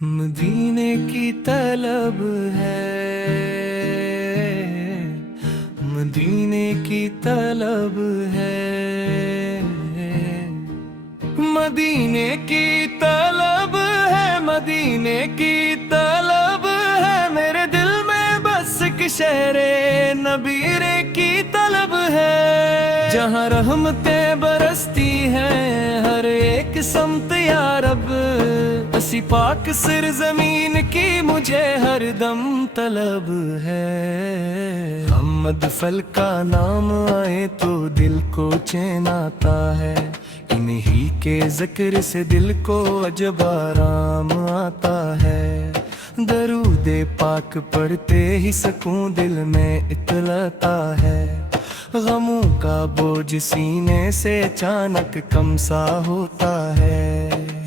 मदीने की तलब है, मदीने की तलब है, मदीने की तलब है, मदीने की तलब है। मेरे दिल में बस एक शहरे नबीरे की तलब है, जहाँ रहमतें बरसती हैं हर एक समत या रब। ऐसी पाक सिर जमीन की मुझे हर दम तलब है। हमद फल का नाम आए तो दिल को चैन आता है, इन्हीं के जिक्र से दिल को अजब आराम आता है। दरूदे पाक पढ़ते ही सकून दिल में इतलाता है, गमों का बोझ सीने से अचानक कम सा होता है।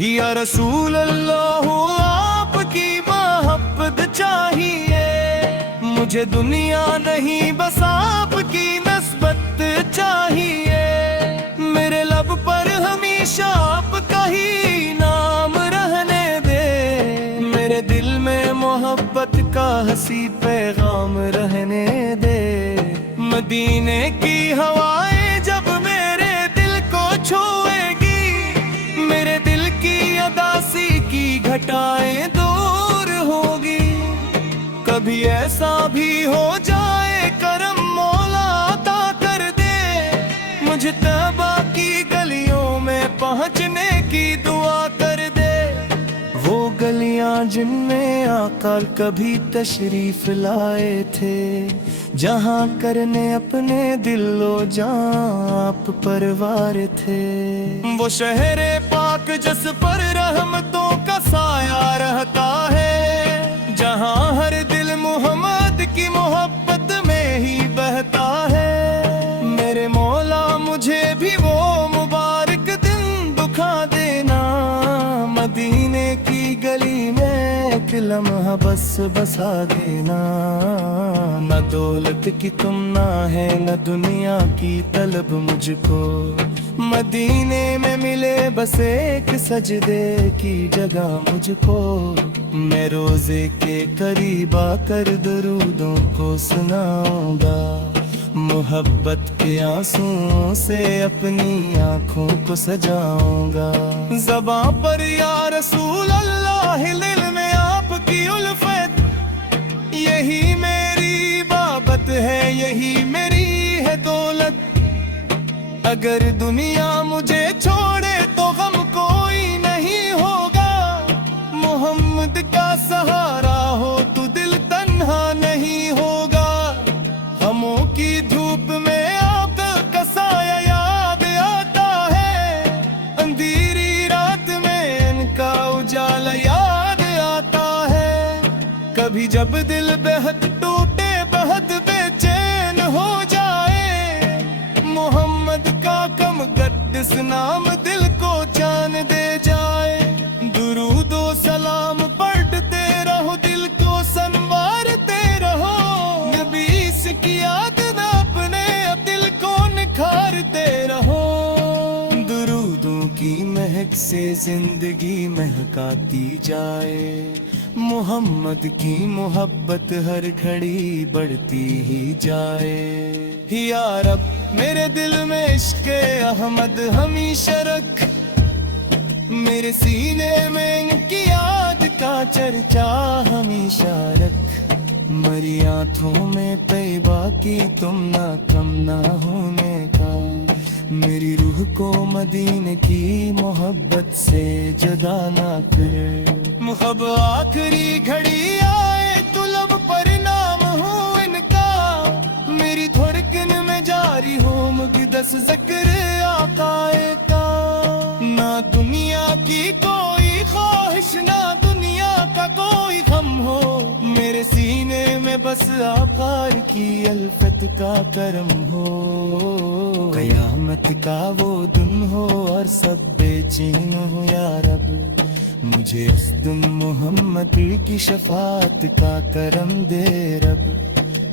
या रसूल अल्लाह आपकी मोहब्बत चाहिए, मुझे दुनिया नहीं बस आपकी नस्बत चाहिए। मेरे लब पर हमेशा आपका ही नाम रहने दे, मेरे दिल में मोहब्बत का हंसी पैगाम रहने दे। मदीने की हवाएं जब मेरे दिल को छुएगी, मेरे दिल की अदासी की घटाएं दूर होगी। कभी ऐसा भी हो जाए करम मौला अता कर दे, मुझे तौबा की गलियों में पहुंचने की दुआ कर दे। वो गलियां जिनमें आका कभी तशरीफ लाए थे, जहाँ करने अपने दिलो जां आप परवार थे। वो शहरे पाक जिस पर रहमतों का साया रहता है, जहाँ हर दिल मोहम्मद की मोहब्बत में ही बहता है। मेरे मौला मुझे भी वो मुबारक दिन दुखा देना, मदीने की गली में एक लम्हा बस बसा देना। न दौलत की तुम ना है न दुनिया की तलब मुझको, मदीने में मिले बस एक सजदे की जगह मुझको। मैं रोजे के करीब आकर दरूदों को सुनाऊंगा, मोहब्बत के आंसुओं से अपनी आंखों को सजाऊंगा। ज़बां पर या रसूल अल्लाह, दिल में आपकी उल्फत, यही मेरी बाबत है, यही मेरी है दौलत। अगर दुनिया मुझे छोड़े तो गम कोई नहीं होगा, मोहम्मद का सहारा हो तो दिल तन्हा नहीं होगा। गमों की धूप में आपका साया याद आता है, अंधेरी रात में इनका उजाला याद आता है। कभी जब दिल बेहद टूटे बहुत बेचैन हो जाए, मोहम्मद का कम गद्दिस नाम दिल को जान दे जाए। दुरूदो सलाम पढ़ते रहो, दिल को संवारते रहो, नबी की याद में अपने दिल को निखारते रहो। दुरूदों की महक से जिंदगी महकाती जाए, मोहम्मद की मोहब्बत हर घड़ी बढ़ती ही जाए। या रब मेरे दिल में इश्क़े अहमद हमेशा रख, मेरे सीने में इनकी याद का चर्चा हमेशा रख। मरी आँखों में तैबा की तुम ना कम ना होने का, मेरी रूह को मदीने की मोहब्बत से जुदा ना कर। मुहब आखिरी घड़ी आए तो लब पर नाम हो इनका, मेरी धड़कन में जारी हो मुक़द्दस ज़िक्र आकाए का। ना दुनिया की कोई ख्वाहिश ना दुनिया का कोई गम हो, मेरे सीने में बस आकार की अल्फत का करम हो। कयामत का वो दिन हो और सब बेचैन हो या रब, मुझे उस दिन मोहम्मद की शफात का करम दे रब।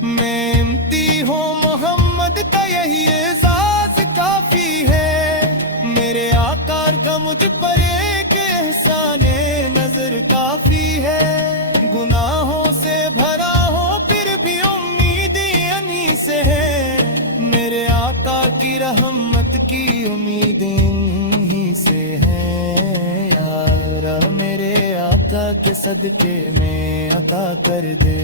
मैं इम्ती हूँ मोहम्मद का यही एजाज काफी है, मेरे आकार का मुझ पर एक एहसाने नजर काफी है। गुनाहों से भरा हो फिर भी उम्मीद इन्हीं से है। मेरे आका की रहमत की उम्मीद इन्हीं से है। यार मेरे आका के सदके में अता कर दे,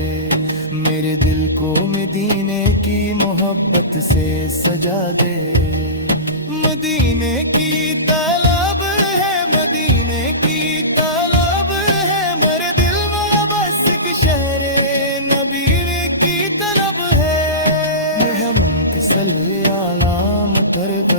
मेरे दिल को मदीने की मोहब्बत से सजा दे। मदीने की तलब है, मदीने की तलब है, मेरे दिल में बस एक शहरे नबी की तलब है। हम सल्ले आला मुतरब